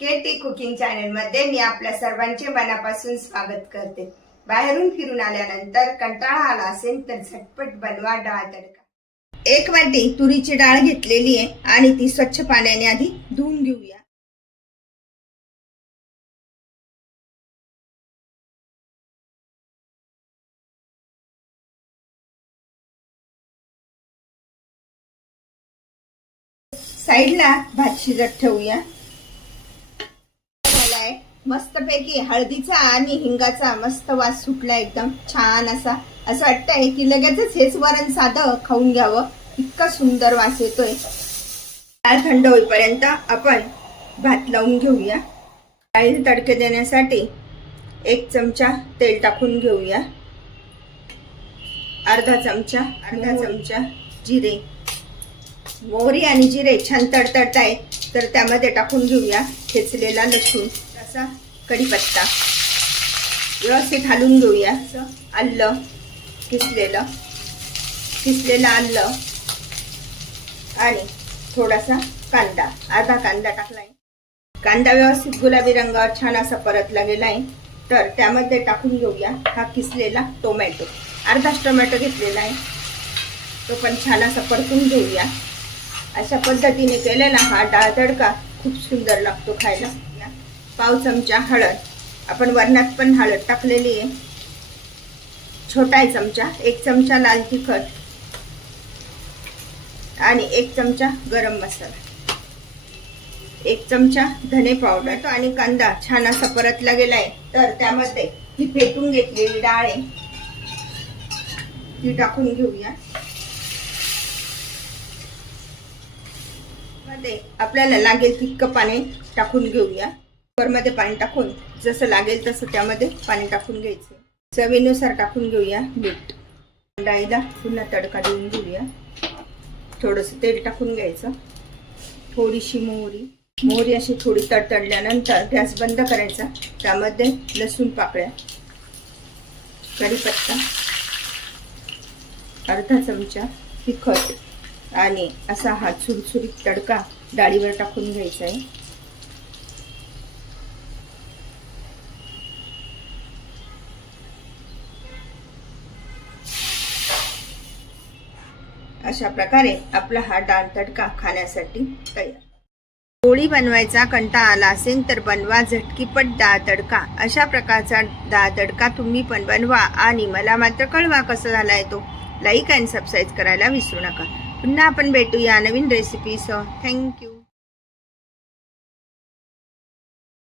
Katy cooking channel मध्ये मी आपल्या सर्वांचे मनापासून स्वागत करते। बाहेरून फिरून आल्यानंतर कंटाळा आला असेल तर झटपट बनवा डाळ तडका। एक वाटी तुरीची डाळ घेतलेली आहे आणि ती स्वच्छ पाण्याने आधी धुवून घेऊया। साईडला भात शिजत ठेवूया। मस्तपैकी हळदीचा आणि हिंगाचा मस्त वास सुटला, एकदम छान असा। असं वाटतंय की लगेचच हेच वरण साधं खाऊन घ्यावं, इतका सुंदर वास येतोय। डाळ थंड होईपर्यंत आपण भात लावून घेऊया। डाळीला तडके देण्यासाठी 1 चमचा तेल टाकून घेऊया। अर्धा चमचा जिरे, मोहरी आणि जिरे छान तडतडतायत तर त्यामध्ये टाकून घेऊया ठेचलेला लसूण, असा कढीपत्ता व्यवस्थित हलवून घेऊया। आलं, किसलेलं आलं आणि थोडासा कांदा, अर्धा कांदा टाकलाय। कांदा व्यवस्थित गुलाबी रंगावर छान असा परतला गेलाय तर त्यामध्ये टाकून घेऊया हा किसलेला टोमॅटो। अर्धाच टोमॅटो घेतलेला आहे, तो पण छान असा परतून घेऊया। अशा पद्धतीने केलेला हा डाळ तडका खूप सुंदर लागतो खायला। पाव चमचा हळद, आपण वरणात पण हळद टाकलेली आहे। छोटा चमचा, 1 चमचा लाल तिखट आणि 1 चमचा गरम मसाला, 1 चमचा धने पावडर आणि कांदा छान असा परतला गेलाय तर त्यामध्ये ही फेटून घेतलेली डाळ आहे ती टाकून घेऊया। मध्ये आपल्याला लागेल तितकं पाणी टाकून घेऊया। कुकरमध्ये पाणी टाकून जसं लागेल तसं त्यामध्ये पाणी टाकून घ्यायचं। चवीनुसार टाकून घेऊया मीठ। डाळीला पुन्हा तडका देऊन घेऊया। थोडंसं तेल टाकून घ्यायचं, थोडीशी मोहरी अशी थोडी तडतडल्यानंतर गॅस बंद करायचा। त्यामध्ये लसूण पाकळ्या, कढीपत्ता, अर्धा चमचा तिखट आणि असा हा सुरसुरीत तडका डाळीवर टाकून घ्यायचा आहे। अशा प्रकारे आपला हा डाळ तडका खाण्यासाठी तयार। पोळी बनवायचा कंटाळा आला असेल तर बनवा झटकीपट डाळ तडका। अशा प्रकारचा डाळ तडका तुम्ही पण बनवा आणि मला मात्र कळवा कसा झालाय तो। लाईक आणि सबस्क्राईब करायला विसरू नका। पुन्हा आपण भेटूया नवीन रेसिपीसह। थँक्यू।